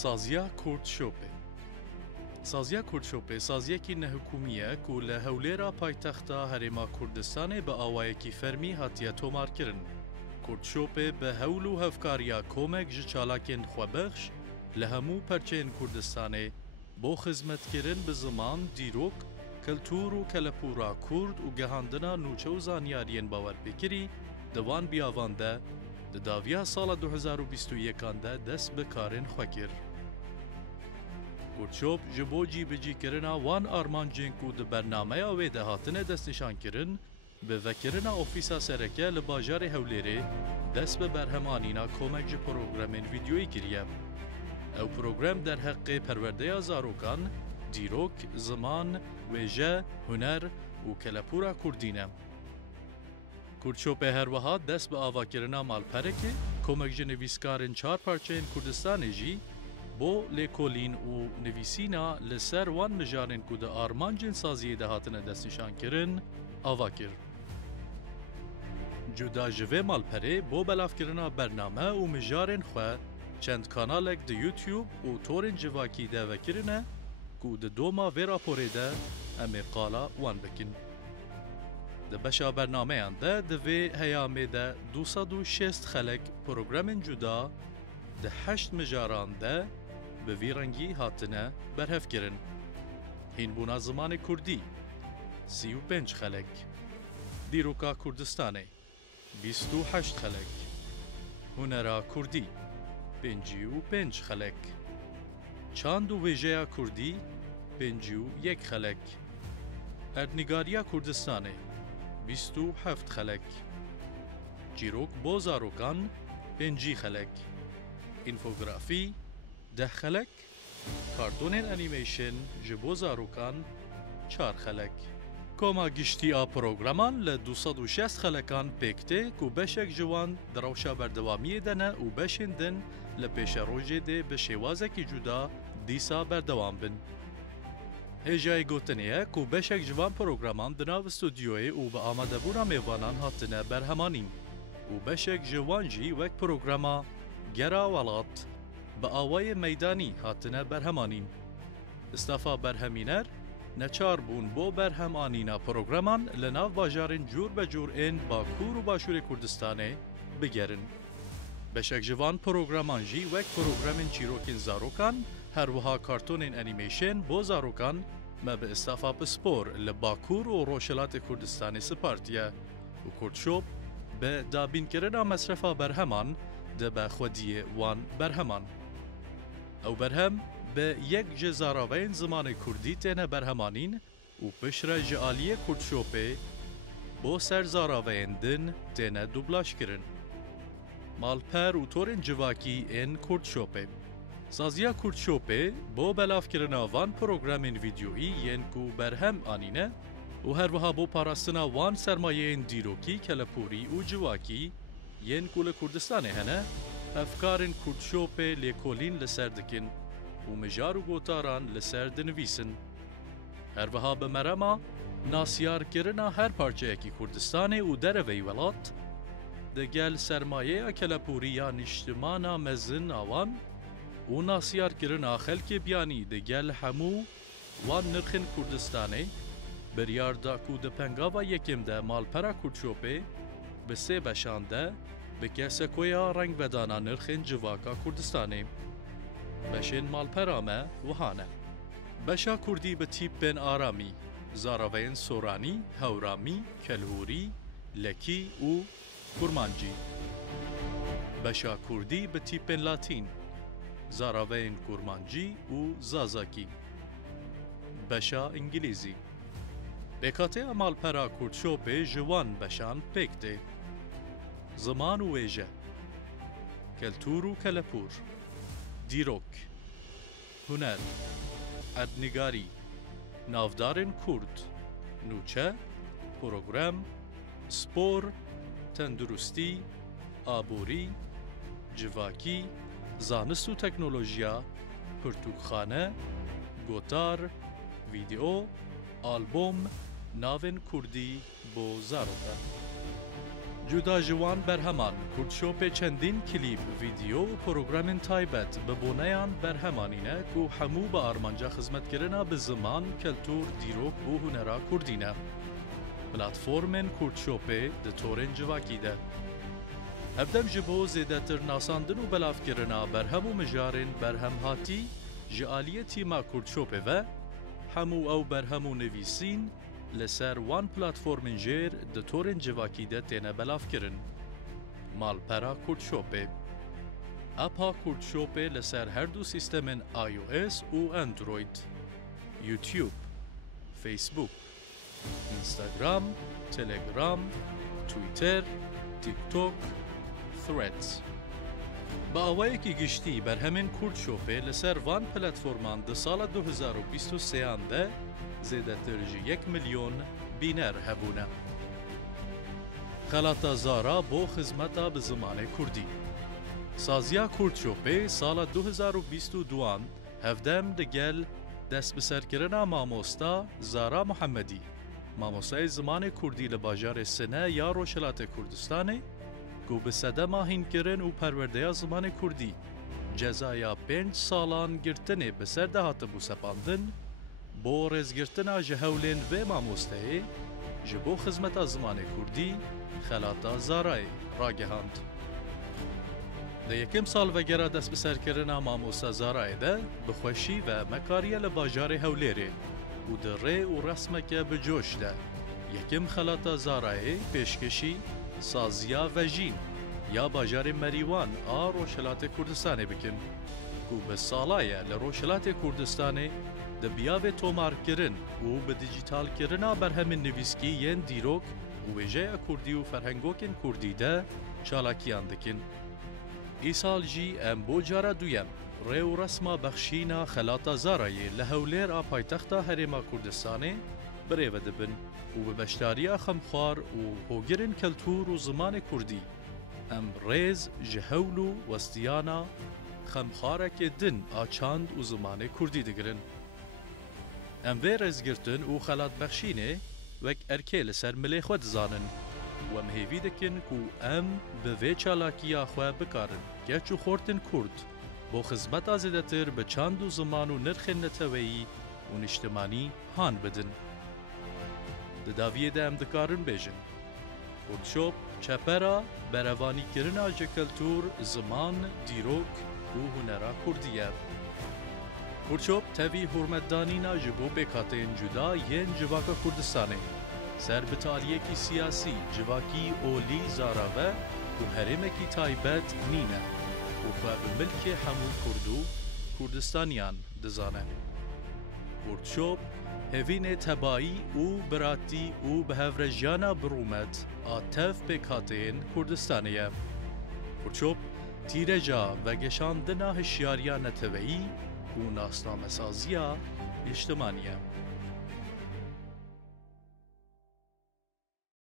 سازیا کورتشۆپێ سازیا کورتشۆپێ سازیەکی نەحکومیە و لە هەولێرا پایتەختە هەرێما کوردستانê بە ئاوایەکی فەرمی هاتیە تۆمارکردن. کورتشۆپێ بە هەول و هەفکاریە کۆمێک ji çalakên xwebexş li hemû perçeyên Kurdistanê bo xizmetkirin bi ziman, dîrok, kultur û kelepûra Kurd û gehandina nûçe û zanyariyên bawerpêkirî di van biyavan de di daviya sala 2021 de dest bi karên xwe kir. Kurtşop ji bo cîbicîkirina wan armancên ku di bernameya wê de hatine destnîşankirin, bi vekirina ofîsa sereke li bajarê Hewlêrê dest bi berhemanîna komek ji programên vîdyoyî kiriye. Ew program derheqê perwerdeya zarokan, dîrok, ziman, wêje, huner û kelepûra Kurdî ne. Kurtşopê her wiha dest bi avakirina malperekê, komek ji nivîskarên çar parçeyên Kurdistanê jî bo lêkolîn û nivîsîna li ser wan mijarên ku di armancên saziyê de hatine destnîşankirin, ava kir. Cuda ji vê malperê bo belavkirina bername û mijarên xwe çend kanalek di YouTube û torên civakî de vekirine ku di doma vê raporê de em ê qala wan bikin. Di beşa bernameyan de di vê heyamê de 260 xelek programên cuda di 8 mijaran de bi vî rengî hatine berhevkirin. Hînbûna zimanê Kurdî 35 xelek, Dîroka Kurdistanê 28 xelek, Hunera Kurdî 55 xelek, Çand û wêjeya Kurdî 51 xelek, Erdnîgariya Kurdistanê 27 xelek, Çîrok bo zarokan 5 xelek, Infografî 10 xelek, kartonên anîmeşn ji bo zarokan 4 xelek. Koma giştî a programan li 260 xelekan pêk tê ku beşek ji wan di rewşa berdewamiyê de ne û beşên din li pêşerojê dê bi şêwazekî cuda dîsa berdewam bin. Hêjayê gotinê ye ku beşek ji van programan di nav stûdyoyê û bi amadebûna mêvanan hatine berhemanîn û beşek ji wan jî wek programa Gera Welat bi awayê meydanî hatine berhemanîn. Istafa berhemîner neçar bûn bo berhemanîna programan li nav bajarên cûr be cûr ên Bakur û Başûrê Kurdistanê bigerin. Beşek ji van programan jî wek programên çîrokên zarokan, her wiha kartonên anîmeşn bo zarokan me bi istafa pispor li Bakur û Rojhilatê Kurdistanê sipartiye û Kurtşop bi dabînkirina mesrefa berheman dibe xwediyê wan berheman. Ew berhem bi yek ji zaraveyên zimanê Kurdî têne berhemanîn û piştre ji aliyê Kurtşopê bo ser zaraveyên din têne dublaj kirin. Malper û torên civakî ên Kurtşopê. Saziya Kurtşopê bo belavkirina van programên vîdyoyî yên ku berhem anîne û her wiha bo parastina wan sermayeyên dîrokî, kelepûrî û civakî yên ku li Kurdistanê hene, hevkarên Kurtşopê lêkolîn li ser dikin û mijar û gotaran li ser dinivîsin. Her wiha bi merema nasyarkirina her parçeyekî Kurdistanê û dereveyî welat, di gel sermayeya kelepûrî ya nîştimana mezin a wan û nasyarkirina xelkê biyanî di gel hemû wan nirxên Kurdistanê, biryar da ku di pengava yekêm de malpera Kurtşopê bi sê beşan de bi kesekoya rengvedana nirxên civaka Kurdistanê. Beşên malpera me wiha ne. Beşa Kurdî bi tîpên aramî, zaraveyên soranî, hewramî, kelhûrî, lekî û kurmancî. Beşa Kurdî bi tîpên latîn, zaraveyên kurmancî û zazakî. Beşa İngilîzî. Pêkhateya malpera Kurtşopê ji wan beşan pêk tê. Ziman û wêje, keltûr û kelepûr, dîrok, huner, erdnîgarî, navdarên Kurd, nûçe, program, spor, tendurustî, aborî, civakî, zanist û teknolojiya, pirtûkxane, gotar, vîdeo, albom, navên Kurdî bo zarokan. جدا جوان برهمان کورتشوپ چندین کلیپ ویدیو و پروگرام تایبت ببونیان برهمانینه که همو با آرمانجا خدمت کرنا به زمان کلتور دیروک و هنرا کردینه. پلاتفورمن کورتشوپ ده تورن جواکی ده. هفدم جبو زیده تر ناساندن و بلاف کرنا برهم و مجارن برهم هاتی جعالیتی ما کورتشوپ و همو او برهمو نویسین لسر وان پلاتفورمن جیر ده تورن جواکی ده تینه بلاف کرن. مال پرا کورتشوپه. اپا کورتشوپه لسر هر دو سیستمن iOS و اندروید. یوتیوب، فیسبوک، اینستاگرام، تلگرام، تویتر، تیک توک، ثریدز. با اوایکی گشتی بر همین کورتشوپه لسر وان پلاتفورمان ده سال 2023 ده زیده ترجی 1 میلیون بینر هبونه. خلاطه زارا بو خدمتا به زمان کردی. سازیا کورتشوپه سال 2022 هفدم دگل دست بسرکرنا ماموستا زارا محمدی. ماموستای زمان کردی لباجار سنه یا روشلات کردستانه گو به صده ماهین کرن و پرورده زمان کردی جزایا 5 سالان گرتنه بسر دهات بو سپاندن بو رزگرتنا جهولین و ماموستای جبو خدمت زمان کردی خلاطا زارای راگهاند. ده یکم سال وگره دست بسر کرنا ماموستا زارای ده بخوشی و مکاریه لباجار هولیره و ده ری و رسمکه بجوش ده. یکم خلاطا زارای پیشکشی سازیا و جین یا باجار مریوان روشلات کردستانه بکن که به سالایه لروشلات کردستانه ده بیاوه تومار کرن و به دیجیتال کرنا بر همین نویسکی ین دیروک و ویجه کردی و فرهنگوکن کردی ده چالاکیان دکن. ای سال جی ام بو جارا دویم ری و رسما بخشینا خلاطا زارای لهولیر پایتختا هریما کردستانه بریوه دبن و به بشتاریا خمخوار و هوگرن کلتور و زمان کردی ام ریز جهولو وستیانا خمخارک دن آچاند و زمان کردی دگرن. ام وی رزگرتن و خلات بخشینه وک ارکه لسر ملی خود زانن و ام هیوی دکن که ام به وی چالاکیا خواه بکارن گچو خورتن کرد با خدمت آزیده تر به چاند و زمان و نرخ نتوهی و نشتمانی هان بدن. ده داویه ده ام دکارن بیجن. کورتشوپ چپرا بروانی کرنا جه کلتور زمان دیروک و هنرا کردیه. کورتشوپ تاوی حرمتدانینا جبو بکاتین جدا ین جواکا کردستانه. سر بتالیه کی سیاسی جواکی اولی زاراوه و هرمکی تایبت نینه و خواه ملک همو کردو کردستانیان دزانه. کورتشوپ هفین تبایی او براتی او به هفرجانا برومت آتف بکاتین کردستانیه. کورتشوپ تیرجا و گشاندنا هشیاریا نتوهی و ناسنامه سازیا اجتماعیه.